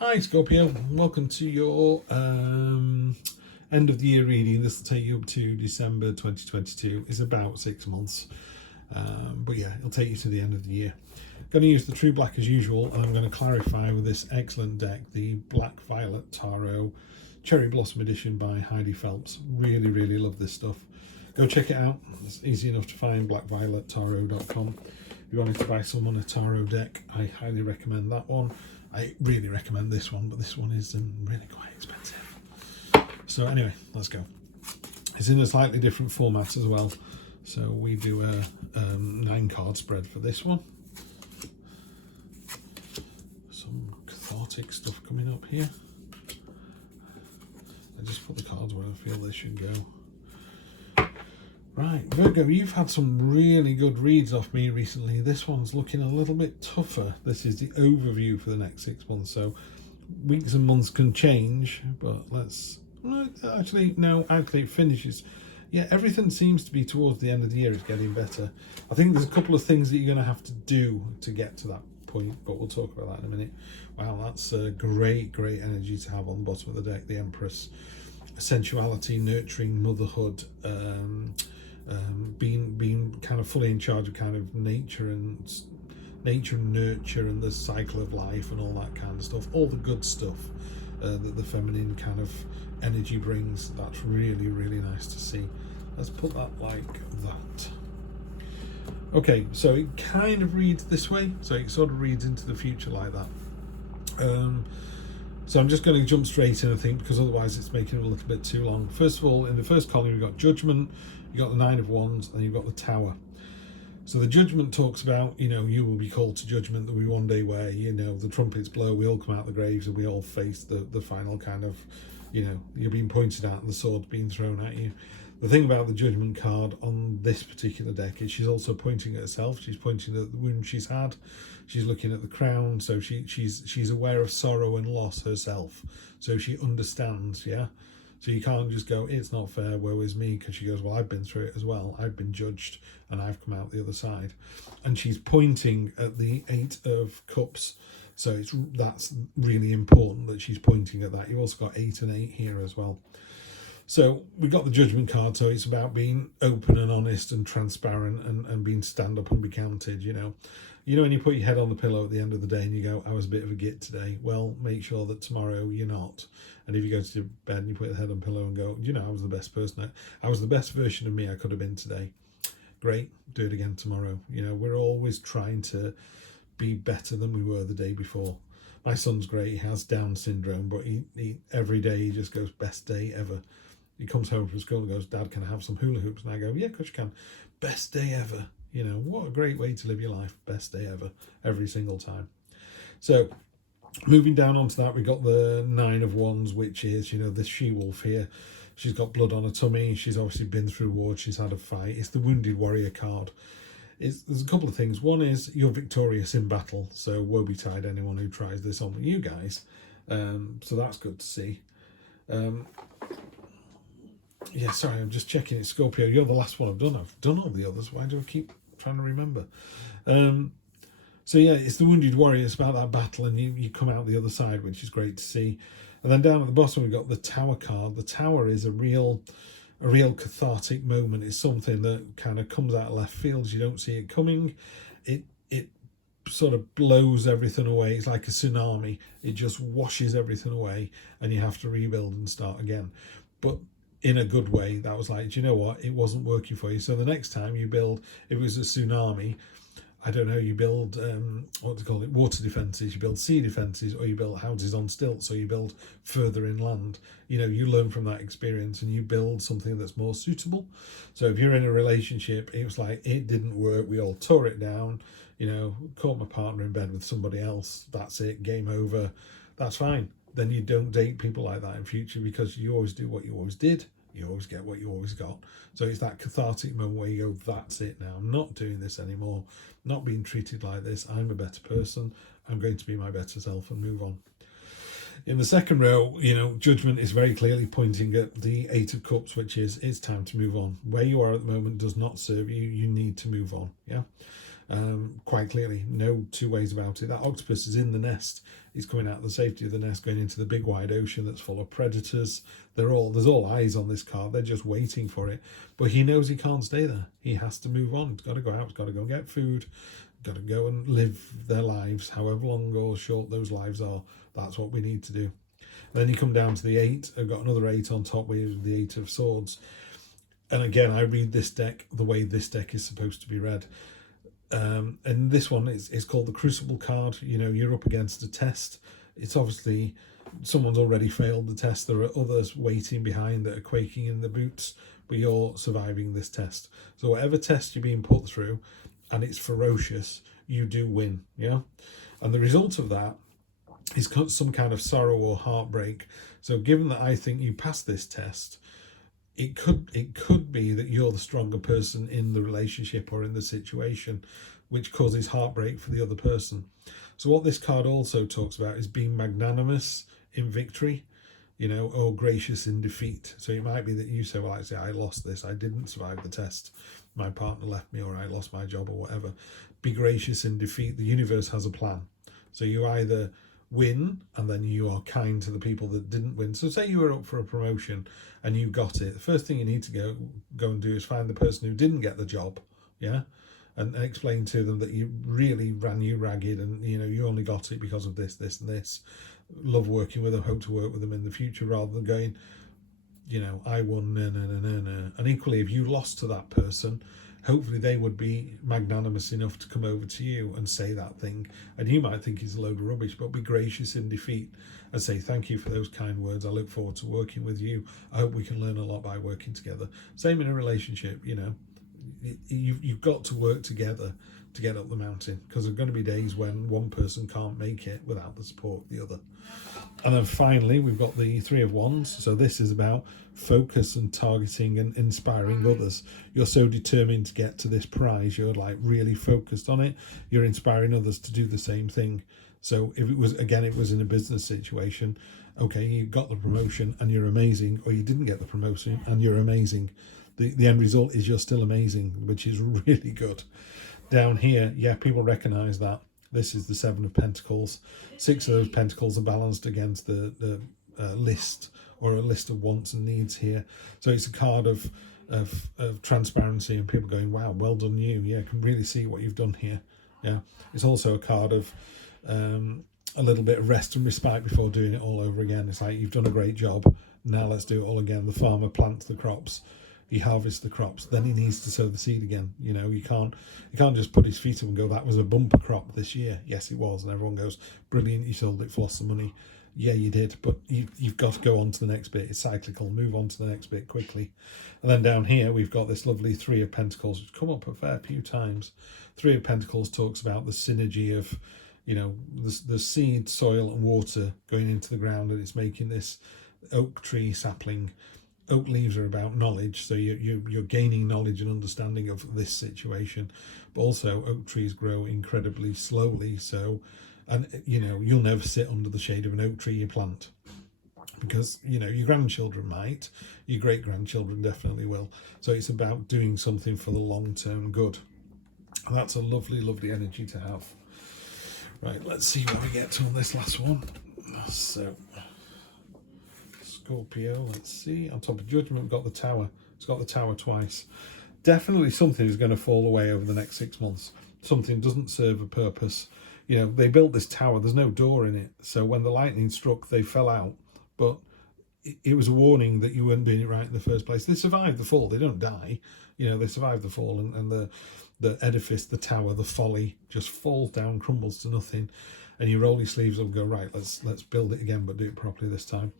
Hi Scorpio, welcome to your end of the year reading. This will take you up to December 2022. It's about 6 months, but yeah, it'll take you to the end of the year. Going to use the True Black as usual, and I'm going to clarify with this excellent deck, the Black Violet Tarot Cherry Blossom Edition by Heidi Phelps. Really, really love this stuff. Go check it out. It's easy enough to find, blackviolettarot.com. If you wanted to buy some on a tarot deck, I highly recommend that one. I really recommend this one, but this one is really quite expensive. So anyway, let's go. It's in a slightly different format as well. So we do a 9-card spread for this one. Some cathartic stuff coming up here. I just put the cards where I feel they should go. Right, Virgo, you've had some really good reads off me recently. This one's looking a little bit tougher. This is the overview for the next 6 months. So weeks and months can change, but actually it finishes. Yeah, everything seems to be towards the end of the year. It's getting better. I think there's a couple of things that you're going to have to do to get to that point, but we'll talk about that in a minute. Wow, that's a great energy to have on the bottom of the deck. The Empress, sensuality, nurturing, motherhood, being kind of fully in charge of kind of nature and nurture and the cycle of life and all that kind of stuff, all the good stuff that the feminine kind of energy brings. That's really nice to see. Let's put that like that. Okay, so it kind of reads this way, so it sort of reads into the future like that. So I'm just going to jump straight in, I think, because otherwise it's making it a little bit too long. First of all, in the first column, you've got Judgment, you've got the Nine of Wands, and you've got the Tower. So the Judgment talks about, you will be called to judgment. There'll be one day where, the trumpets blow, we all come out of the graves and we all face the final kind of, you're being pointed at and the sword being thrown at you. The thing about the Judgment card on this particular deck is she's also pointing at herself. She's pointing at the wound she's had. She's looking at the crown. So she's aware of sorrow and loss herself. So she understands, yeah? So you can't just go, it's not fair, woe is me, because she goes, well, I've been through it as well. I've been judged and I've come out the other side. And she's pointing at the 8 of Cups. So that's really important that she's pointing at that. You've also got 8 and 8 here as well. So we've got the Judgment card, so it's about being open and honest and transparent and being stand up and be counted, when you put your head on the pillow at the end of the day and you go, I was a bit of a git today. Well, make sure that tomorrow you're not. And if you go to your bed and you put your head on the pillow and go, I was the best person. I was the best version of me I could have been today. Great, do it again tomorrow. We're always trying to be better than we were the day before. My son's great. He has Down syndrome, but he every day he just goes, best day ever. He comes home from school and goes, Dad, can I have some hula hoops? And I go, yeah, of course you can. Best day ever. What a great way to live your life. Best day ever, every single time. So moving down onto that, we got the 9 of Wands, which is, this she-wolf here. She's got blood on her tummy. She's obviously been through war. She's had a fight. It's the Wounded Warrior card. There's a couple of things. One is you're victorious in battle. So woe betide anyone who tries this on with you guys. So that's good to see. Yeah, sorry, I'm just checking it. Scorpio, you're the last one I've done. I've done all the others. Why do I keep trying to remember? So yeah, it's the Wounded Warrior. It's about that battle and you come out the other side, which is great to see. And then down at the bottom, we've got the Tower card. The Tower is a real cathartic moment. It's something that kind of comes out of left field. You don't see it coming. It sort of blows everything away. It's like a tsunami. It just washes everything away and you have to rebuild and start again. But in a good way, that was like, do you know what? It wasn't working for you. So the next time you build, if it was a tsunami, I don't know, you build, what do you call it, water defences, you build sea defences, or you build houses on stilts, so you build further inland. You learn from that experience and you build something that's more suitable. So if you're in a relationship, it was like, it didn't work, we all tore it down, caught my partner in bed with somebody else, that's it, game over, that's fine. Then you don't date people like that in future because you always do what you always did. You always get what you always got. So it's that cathartic moment where you go, that's it now. I'm not doing this anymore. Not being treated like this. I'm a better person. I'm going to be my better self and move on. In the second row, Judgment is very clearly pointing at the 8 of Cups, which is it's time to move on. Where you are at the moment does not serve you. You need to move on. Yeah. quite clearly. No two ways about it. That octopus is in the nest. He's coming out of the safety of the nest, going into the big wide ocean that's full of predators. There's all eyes on this card. They're just waiting for it. But he knows he can't stay there. He has to move on. He's got to go out. He's got to go get food. Got to go and live their lives, however long or short those lives are. That's what we need to do. Then you come down to the 8. I've got another 8 on top with the 8 of Swords. And again, I read this deck the way this deck is supposed to be read. And this one is called the Crucible card. You know, you're up against a test. It's obviously someone's already failed the test. There are others waiting behind that are quaking in the boots, but you're surviving this test. So whatever test you're being put through, and it's ferocious, you do win. Yeah, and the result of that is some kind of sorrow or heartbreak. So given that I think you passed this test, it could be that you're the stronger person in the relationship or in the situation, which causes heartbreak for the other person. So what this card also talks about is being magnanimous in victory, you know, or gracious in defeat. So it might be that you say, well, actually, I lost this. I didn't survive the test. My partner left me, or I lost my job, or whatever. Be gracious in defeat. The universe has a plan. So you either win and then you are kind to the people that didn't win. So say you were up for a promotion and you got it. The first thing you need to go and do is find the person who didn't get the job, yeah, and explain to them that you really ran you ragged and, you know, you only got it because of this, this and this. Love working with them, hope to work with them in the future, rather than going, you know, I won, no. And equally, if you lost to that person, hopefully they would be magnanimous enough to come over to you and say that thing. And you might think it's a load of rubbish, but be gracious in defeat and say, thank you for those kind words. I look forward to working with you. I hope we can learn a lot by working together. Same in a relationship, you know. You've got to work together to get up the mountain, because there are going to be days when one person can't make it without the support of the other. And then finally, we've got the 3 of Wands. So this is about focus and targeting and inspiring others. You're so determined to get to this prize. You're like really focused on it. You're inspiring others to do the same thing. So if it was in a business situation, okay, you got the promotion and you're amazing, or you didn't get the promotion and you're amazing. The end result is you're still amazing, which is really good. Down here, yeah, people recognize that. This is the 7 of Pentacles. 6 of those pentacles are balanced against the list, or a list of wants and needs here. So it's a card of transparency and people going, wow, well done you. Yeah, I can really see what you've done here. Yeah, it's also a card of a little bit of rest and respite before doing it all over again. It's like, you've done a great job. Now let's do it all again. The farmer plants the crops. He harvests the crops, then he needs to sow the seed again. You know, you can't just put his feet up and go, that was a bumper crop this year. Yes, it was. And everyone goes, brilliant, you sold it for lots of money. Yeah, you did, but you've got to go on to the next bit. It's cyclical. Move on to the next bit quickly. And then down here, we've got this lovely 3 of Pentacles, which come up a fair few times. 3 of Pentacles talks about the synergy of, you know, the seed, soil and water going into the ground, and it's making this oak tree sapling. Oak leaves are about knowledge, so you're gaining knowledge and understanding of this situation, but also oak trees grow incredibly slowly. So, and you know, you'll never sit under the shade of an oak tree you plant, because you know your grandchildren might, your great grandchildren definitely will. So it's about doing something for the long-term good, and that's a lovely energy to have. Right, let's see what we get to on this last one. So Scorpio, let's see. On top of Judgment, we've got the Tower. It's got the Tower twice. Definitely something is going to fall away over the next 6 months. Something doesn't serve a purpose. You know, they built this tower, there's no door in it. So when the lightning struck, they fell out. But it was a warning that you weren't doing it right in the first place. They survived the fall. They don't die. You know, they survived the fall, and the edifice, the tower, the folly just falls down, crumbles to nothing. And you roll your sleeves up and go, right, let's build it again, but do it properly this time.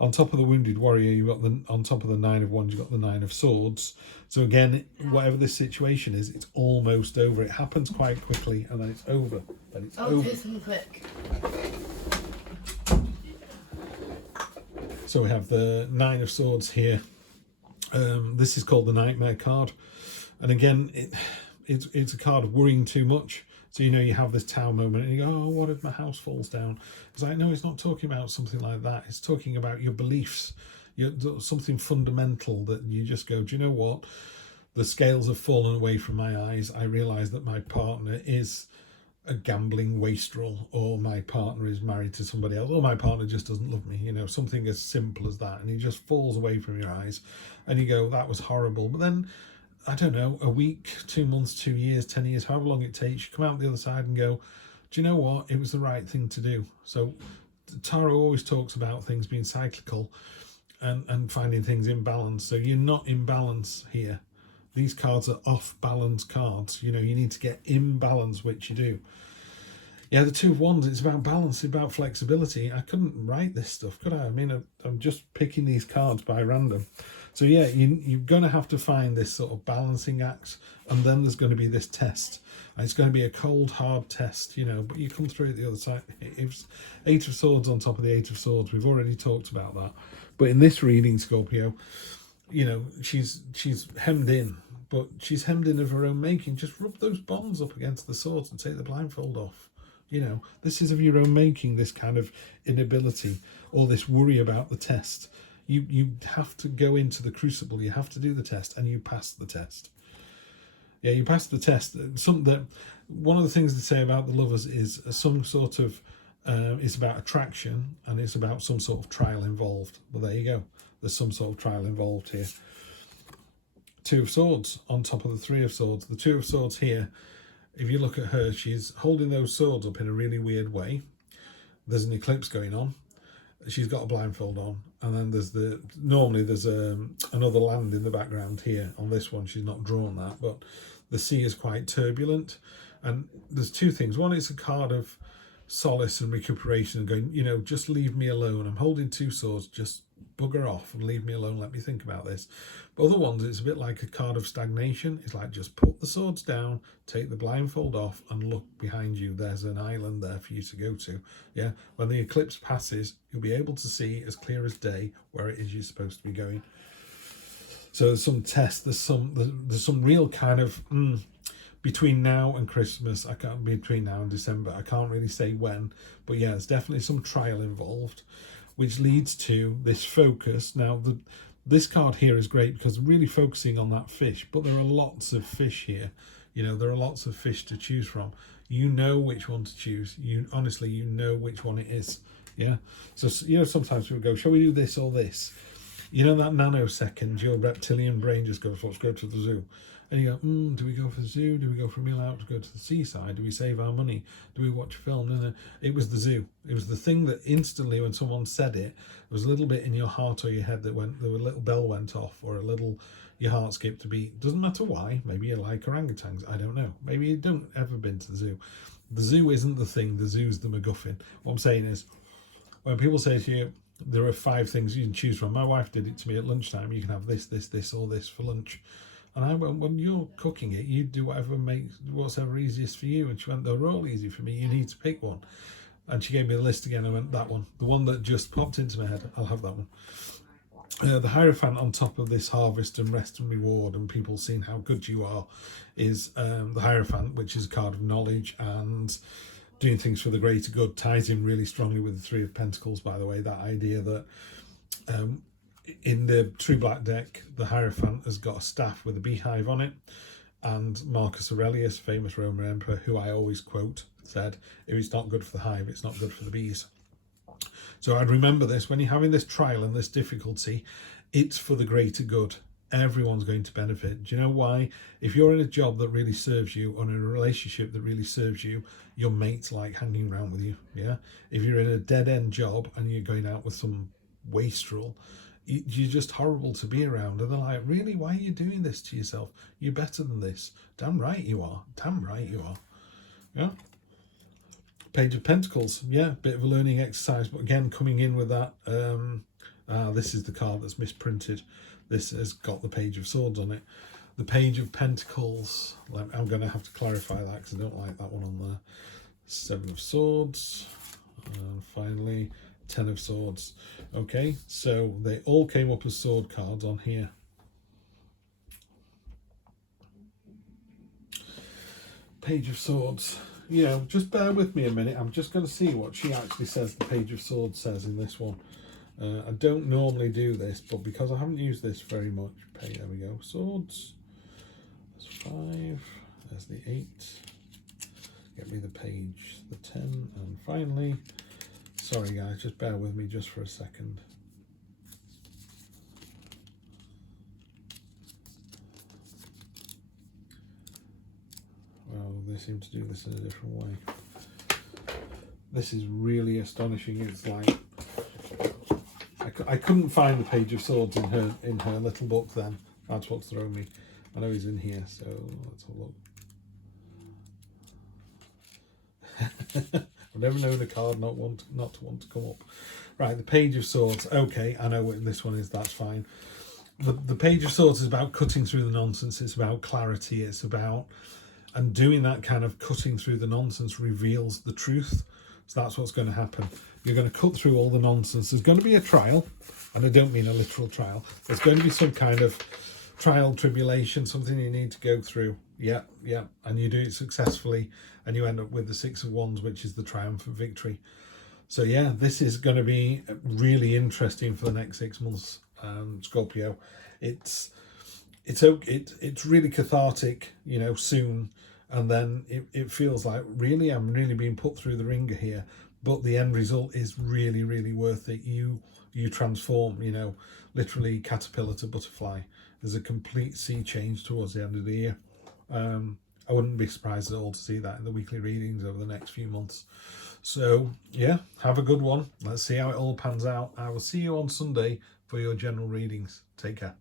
On top of the Wounded Warrior, you've got on top of the 9 of Wands, you've got the 9 of Swords. So again, whatever this situation is, it's almost over. It happens quite quickly, and then it's over. Then it's over. Do something quick. So we have the 9 of Swords here. This is called the Nightmare card, and again, it's a card of worrying too much. So, you know, you have this tower moment and you go, oh, what if my house falls down? It's like, no, it's not talking about something like that. It's talking about your beliefs, something fundamental that you just go, do you know what? the scales have fallen away from my eyes. I realise that my partner is a gambling wastrel, or my partner is married to somebody else, or my partner just doesn't love me, something as simple as that. And it just falls away from your eyes and you go, that was horrible. But then, I don't know, a week, 2 months, 2 years, 10 years, however long it takes, you come out the other side and go, do you know what? It was the right thing to do. So tarot always talks about things being cyclical and finding things in balance. So you're not in balance here. These cards are off balance cards. You need to get in balance, which you do. Yeah, the Two of Wands, it's about balance, it's about flexibility. I couldn't write this stuff, could I? I mean, I'm just picking these cards by random. So yeah, you're going to have to find this sort of balancing act, and then there's going to be this test. And it's going to be a cold, hard test, but you come through it the other side. It's Eight of Swords on top of the Eight of Swords. We've already talked about that. But in this reading, Scorpio, she's hemmed in, but she's hemmed in of her own making. Just rub those bonds up against the swords and take the blindfold off. This is of your own making, this kind of inability or this worry about the test. You have to go into the crucible, you have to do the test, and you pass the test. Yeah, you pass the test. One of the things they say about the Lovers is some sort of, it's about attraction, and it's about some sort of trial involved. Well, there you go. There's some sort of trial involved here. Two of Swords on top of the Three of Swords. The Two of Swords here, if you look at her, she's holding those swords up in a really weird way. There's an eclipse going on. She's got a blindfold on. And then normally there's another land in the background here. On this one, she's not drawn that, but the sea is quite turbulent. And there's two things. One, it's a card of solace and recuperation, and going, just leave me alone. I'm holding two swords, just bugger off and leave me alone. Let me think about this. But other ones, it's a bit like a card of stagnation. It's like, just put the swords down, take the blindfold off, and look behind you. There's an island there for you to go to. Yeah, when the eclipse passes, you'll be able to see as clear as day where it is you're supposed to be going. So there's some test. There's some real kind of between now and Christmas. Between now and December. I can't really say when, but yeah, there's definitely some trial involved, which leads to this focus. Now, this card here is great because really focusing on that fish, but there are lots of fish here. There are lots of fish to choose from. You know which one to choose. Honestly, you know which one it is. Yeah. So, sometimes people go, shall we do this or this? That nanosecond, your reptilian brain just goes, let's go to the zoo. And you go, do we go for the zoo? Do we go for a meal out to go to the seaside? Do we save our money? Do we watch a film? No. It was the zoo. It was the thing that instantly, when someone said it, there was a little bit in your heart or your head there a little bell went off, or your heart skipped a beat. Doesn't matter why. Maybe you like orangutans. I don't know. Maybe you don't ever been to the zoo. The zoo isn't the thing. The zoo's the MacGuffin. What I'm saying is, when people say to you, there are 5 things you can choose from. My wife did it to me at lunchtime. You can have this, this, this, or this for lunch. And I went, when you're cooking it, you do whatever easiest for you. And she went, they're all easy for me. You need to pick one. And she gave me the list again. I went, that one. The one that just popped into my head. I'll have that one. The Hierophant on top of this harvest and rest and reward and people seeing how good you are is the Hierophant, which is a card of knowledge and doing things for the greater good. Ties in really strongly with the Three of Pentacles, by the way. That idea that in the True Black deck, the Hierophant has got a staff with a beehive on it. And Marcus Aurelius, famous Roman emperor, who I always quote, said, if it's not good for the hive, it's not good for the bees. So I'd remember this. When you're having this trial and this difficulty, it's for the greater good. Everyone's going to benefit. Do you know why? If you're in a job that really serves you, or in a relationship that really serves you, your mates like hanging around with you. Yeah. If you're in a dead-end job and you're going out with some wastrel, you're just horrible to be around. And they're like, really? Why are you doing this to yourself? You're better than this. Damn right you are. Damn right you are. Yeah. Page of Pentacles. Yeah, bit of a learning exercise, but again, coming in with that. This is the card that's misprinted. This has got the Page of Swords on it. The Page of Pentacles. I'm going to have to clarify that because I don't like that one on there. Seven of Swords. And finally, 10 of Swords. Okay, so they all came up as sword cards on here. Page of Swords. Just bear with me a minute. I'm just going to see what she actually says the Page of Swords says in this one. I don't normally do this, but because I haven't used this very much, there we go, Swords. There's 5, there's the 8, get me the page, the 10, and finally, sorry guys, just bear with me just for a second. Well, they seem to do this in a different way. This is really astonishing. It's like I couldn't find the Page of Swords in her little book then. That's what's thrown me. I know he's in here, so let's have a look. I've never known a card not to want to come up. Right, the Page of Swords. Okay, I know what this one is. That's fine. The Page of Swords is about cutting through the nonsense. It's about clarity. It's about, and doing that kind of cutting through the nonsense reveals the truth. So that's what's going to happen. You're going to cut through all the nonsense. There's going to be a trial, and I don't mean a literal trial. There's going to be some kind of trial, tribulation, something you need to go through. Yeah, and you do it successfully, and you end up with the 6 of Wands, which is the triumphant victory. So yeah, this is going to be really interesting for the next 6 months, Scorpio. It's really cathartic, you know, soon. And then it feels like, really, I'm really being put through the ringer here. But the end result is really, really worth it. You transform, you know, literally caterpillar to butterfly. There's a complete sea change towards the end of the year. I wouldn't be surprised at all to see that in the weekly readings over the next few months. So, yeah, have a good one. Let's see how it all pans out. I will see you on Sunday for your general readings. Take care.